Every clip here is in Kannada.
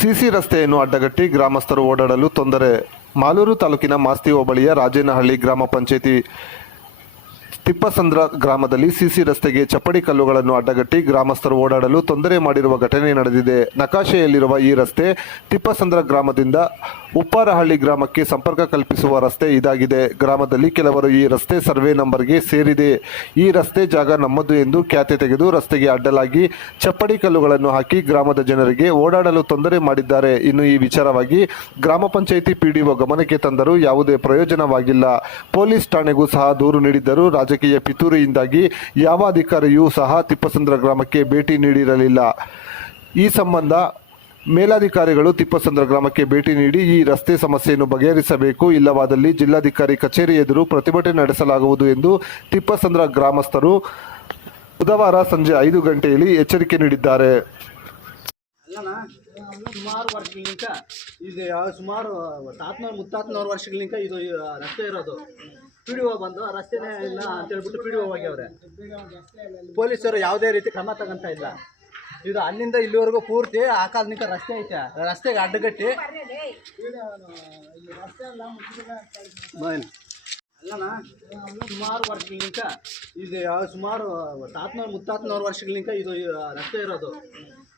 ಸಿಸಿ ರಸ್ತೆಯನ್ನು ಅಡ್ಡಗಟ್ಟಿ ಗ್ರಾಮಸ್ಥರು ಓಡಾಡಲು ತೊಂದರೆ. ಮಾಲೂರು ತಾಲೂಕಿನ ಮಾಸ್ತಿ ಹೋಬಳಿಯ ರಾಜೇನಹಳ್ಳಿ ಗ್ರಾಮ ಪಂಚಾಯತಿ ತಿಪ್ಪಸಂದ್ರ ಗ್ರಾಮದಲ್ಲಿ ಸಿಸಿ ರಸ್ತೆಗೆ ಚಪ್ಪಡಿ ಕಲ್ಲುಗಳನ್ನು ಅಡ್ಡಗಟ್ಟಿ ಗ್ರಾಮಸ್ಥರು ಓಡಾಡಲು ತೊಂದರೆ ಮಾಡಿರುವ ಘಟನೆ ನಡೆದಿದೆ. ನಕಾಶೆಯಲ್ಲಿರುವ ಈ ರಸ್ತೆ ತಿಪ್ಪಸಂದ್ರ ಗ್ರಾಮದಿಂದ ಉಪ್ಪಾರಹಳ್ಳಿ ಗ್ರಾಮಕ್ಕೆ ಸಂಪರ್ಕ ಕಲ್ಪಿಸುವ ರಸ್ತೆ ಇದಾಗಿದೆ. ಗ್ರಾಮದಲ್ಲಿ ಕೆಲವರು ಈ ರಸ್ತೆ ಸರ್ವೆ ನಂಬರ್ಗೆ ಸೇರಿದೆ. ಈ ರಸ್ತೆ ಜಾಗ ನಮ್ಮದು ಎಂದು ಖ್ಯಾತೆ ತೆಗೆದು ರಸ್ತೆಗೆ ಅಡ್ಡಲಾಗಿ ಚಪ್ಪಡಿ ಕಲ್ಲುಗಳನ್ನು ಹಾಕಿ ಗ್ರಾಮದ ಜನರಿಗೆ ಓಡಾಡಲು ತೊಂದರೆ ಮಾಡಿದ್ದಾರೆ. ಇನ್ನು ಈ ವಿಚಾರವಾಗಿ ಗ್ರಾಮ ಪಂಚಾಯಿತಿ ಪಿಡಿಒ ಗಮನಕ್ಕೆ ತಂದರೂ ಯಾವುದೇ ಪ್ರಯೋಜನವಾಗಿಲ್ಲ. ಪೊಲೀಸ್ ಠಾಣೆಗೂ ಸಹ ದೂರು ನೀಡಿದ್ದರೂ ರಾಜಕೀಯ ಪಿತೂರಿಯಿಂದಾಗಿ ಯಾವ ಅಧಿಕಾರಿಯೂ ಸಹ ತಿಪ್ಪಸಂದ್ರ ಗ್ರಾಮಕ್ಕೆ ಭೇಟಿ ನೀಡಿರಲಿಲ್ಲ. ಈ ಸಂಬಂಧ ಮೇಲಾಧಿಕಾರಿಗಳು ತಿಪ್ಪಸಂದ್ರ ಗ್ರಾಮಕ್ಕೆ ಭೇಟಿ ನೀಡಿ ಈ ರಸ್ತೆ ಸಮಸ್ಯೆಯನ್ನು ಬಗೆಹರಿಸಬೇಕು. ಇಲ್ಲವಾದಲ್ಲಿ ಜಿಲ್ಲಾಧಿಕಾರಿ ಕಚೇರಿ ಎದುರು ಪ್ರತಿಭಟನೆ ನಡೆಸಲಾಗುವುದು ಎಂದು ತಿಪ್ಪಸಂದ್ರ ಗ್ರಾಮಸ್ಥರು ಬುಧವಾರ ಸಂಜೆ ಐದು ಗಂಟೆಯಲ್ಲಿ ಎಚ್ಚರಿಕೆ ನೀಡಿದ್ದಾರೆ. ಸುಮಾರು ವರ್ಷಗಳಿಂದ ಇದು, ಸುಮಾರು ವರ್ಷಗಳಿಂದ ಇದು ರಸ್ತೆ ಇರೋದು. ಪಿ ಡಿ ಒ ಬಂದು ರಸ್ತೆನೇ ಇಲ್ಲ ಅಂತ ಹೇಳ್ಬಿಟ್ಟು ಪಿ ಡಿ ಒ ಹೋಗ್ಯವ್ರೆ. ಪೊಲೀಸರು ಯಾವುದೇ ರೀತಿ ಕ್ರಮ ತಗೊಂತ ಇಲ್ಲ. ಇದು ಅಲ್ಲಿಂದ ಇಲ್ಲಿವರೆಗೂ ಪೂರ್ತಿ ಆ ಕಾಲನಿಕ ರಸ್ತೆ ಐತೆ. ರಸ್ತೆಗೆ ಅಡ್ಡಗಟ್ಟಿ. ಅಲ್ಲಣ್ಣ ಸುಮಾರು ವರ್ಷಗಳಿಂದ ಇದು ಸುಮಾರು ತಾತ್ನೂರು ಮುತ್ತಾತನವ್ರ ವರ್ಷಗಳಿಂದ ಇದು ರಸ್ತೆ ಇರೋದು.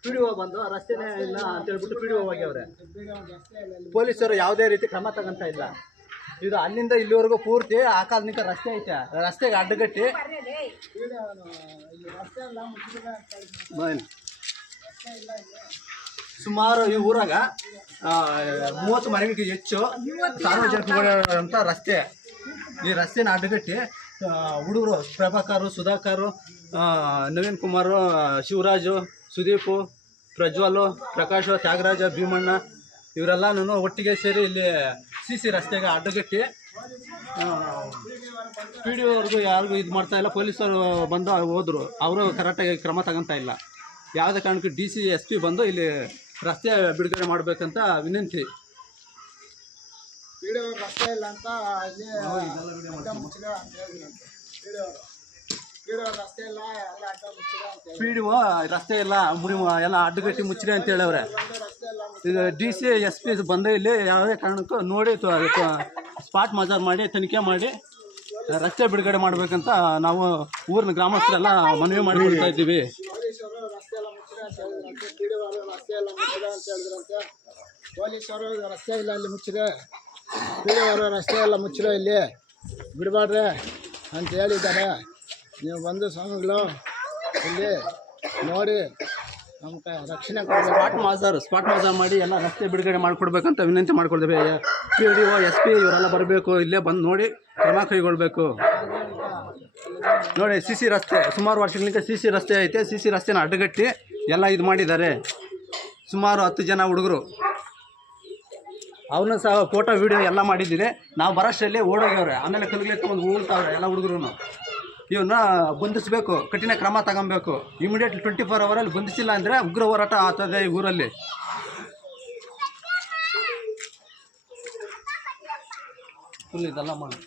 ಪಿ ಡಿ ಒ ಬಂದು ರಸ್ತೆನೇ ಇಲ್ಲ ಅಂತ ಹೇಳ್ಬಿಟ್ಟು ಪಿ ಡಿ ಒ ಹೋಗ್ಯವ್ರೆ ಪೊಲೀಸರು ಯಾವುದೇ ರೀತಿ ಕ್ರಮ ತಗೊಂತ ಇಲ್ಲ. ಇದು ಅಲ್ಲಿಂದ ಇಲ್ಲಿವರೆಗೂ ಪೂರ್ತಿ ಆ ಕಾಲನಿಕ ರಸ್ತೆ ಐತೆ. ರಸ್ತೆಗೆ ಅಡ್ಡಗಟ್ಟಿ. ಸುಮಾರು ಈ ಊರಾಗ ಮೂವತ್ತು ಮನೆಗಳಿಗೆ ಹೆಚ್ಚು ಸಾರ್ವಜನಿಕ ರಸ್ತೆ. ಈ ರಸ್ತೆನ ಅಡ್ಡಗಟ್ಟಿ ಹುಡುಗರು ಪ್ರಭಾಕರ್, ಸುಧಾಕರ್ ನವೀನ್ ಕುಮಾರ್, ಶಿವರಾಜು, ಸುದೀಪು, ಪ್ರಜ್ವಲ್, ಪ್ರಕಾಶ್, ತ್ಯಾಗರಾಜ, ಭೀಮಣ್ಣ ಇವರೆಲ್ಲನೂ ಒಟ್ಟಿಗೆ ಸೇರಿ ಇಲ್ಲಿ ಸಿ ಸಿ ರಸ್ತೆಗೆ ಅಡ್ಡಗಟ್ಟಿ ಪಿ ಡಿ ಅವ್ರಿಗೂ ಯಾರಿಗೂ ಇದು ಮಾಡ್ತಾ ಇಲ್ಲ. ಪೊಲೀಸರು ಬಂದು ಹೋದರು. ಅವರು ಕರೆಕ್ಟಾಗಿ ಕ್ರಮ ತಗೊಂತ ಇಲ್ಲ. ಯಾವುದೇ ಕಾರಣಕ್ಕೂ ಡಿ ಸಿ ಎಸ್ ಪಿ ಬಂದು ಇಲ್ಲಿ ರಸ್ತೆ ಬಿಡುಗಡೆ ಮಾಡಬೇಕಂತ ವಿನಂತಿ. ರಸ್ತೆ ಇಲ್ಲ ಅಂತ ಇಲ್ಲಿ ಪಿ ಡಿ ಒ ರಸ್ತೆ ಇಲ್ಲ ಮುಡಿ ಎಲ್ಲ ಅಡ್ಡಗಟ್ಟಿ ಮುಚ್ಚಿದೆ ಅಂತ ಹೇಳವ್ರೆ. ಈಗ ಡಿ ಸಿ ಎಸ್ ಪಿ ಬಂದ ಇಲ್ಲಿ ಯಾವುದೇ ಕಾರಣಕ್ಕೂ ನೋಡಿ ಸ್ಪಾಟ್ ಮಜಾರ್ ಮಾಡಿ, ತನಿಖೆ ಮಾಡಿ, ರಸ್ತೆ ಬಿಡುಗಡೆ ಮಾಡಬೇಕಂತ ನಾವು ಊರಿನ ಗ್ರಾಮಸ್ಥರೆಲ್ಲ ಮನವಿ ಮಾಡಿಕೊಳ್ತಾ ಇದ್ದೀವಿ. ಪೊಲೀಸರು ರಸ್ತೆ ಇಲ್ಲ ಅಲ್ಲಿ ಮುಚ್ಚಿದೆ ಪಿ ರಸ್ತೆ ಎಲ್ಲ ಮುಚ್ಚಿರೋ ಇಲ್ಲಿ ಬಿಡಬಾರ್ದೆ ಅಂತ ಹೇಳಿದ್ದಾರೆ ನೀವು ಬಂದು ಸ್ವಾಮಿಗಳು ಇಲ್ಲಿ ನೋಡಿ ರಕ್ಷಣೆ ಸ್ಪಾಟ್ ಮಾಜಾರ್ ಸ್ಪಾಟ್ ಮಾಜಾರ್ ಮಾಡಿ ಎಲ್ಲ ರಸ್ತೆ ಬಿಡುಗಡೆ ಮಾಡಿಕೊಡ್ಬೇಕಂತ ವಿನಂತಿ ಮಾಡ್ಕೊಳ್ತೇವೆ. P D O S P ಇವರೆಲ್ಲ ಬರಬೇಕು, ಇಲ್ಲೇ ಬಂದು ನೋಡಿ ಕ್ರಮ ಕೈಗೊಳ್ಬೇಕು. ನೋಡಿ ಸಿ ಸಿ ರಸ್ತೆ, ಸುಮಾರು ವರ್ಷಗಳಿಂದ ಸಿ ಸಿ ರಸ್ತೆ ಐತೆ. ಸಿ ಸಿ ರಸ್ತೆನ ಅಡ್ಡಗಟ್ಟಿ ಎಲ್ಲ ಇದು ಮಾಡಿದ್ದಾರೆ. ಸುಮಾರು ಹತ್ತು ಜನ ಹುಡುಗರು. ಅವನು ಸಹ ಫೋಟೋ ವಿಡಿಯೋ ಎಲ್ಲ ಮಾಡಿದ್ದೀನಿ ನಾವು ಬರೋಷ್ಟರಲ್ಲಿ ಓಡೋಗ್ಯವ್ರೆ. ಆಮೇಲೆ ಕಲ್ಗಳು ತೊಗೊಂಡು ಹೋಗ್ತಾವ್ರೆ ಎಲ್ಲ ಹುಡುಗರು ಇವನ್ನ ಬಂಧಿಸಬೇಕು, ಕಠಿಣ ಕ್ರಮ ತಗೊಬೇಕು. ಇಮಿಡಿಯೇಟ್ಲಿ ಟ್ವೆಂಟಿ ಫೋರ್ ಅವರಲ್ಲಿ ಬಂಧಿಸಿಲ್ಲ ಅಂದರೆ ಉಗ್ರ ಹೋರಾಟ ಆಗ್ತದೆ ಈ ಊರಲ್ಲಿ. ಇದೆಲ್ಲ ಮಾಡಿ.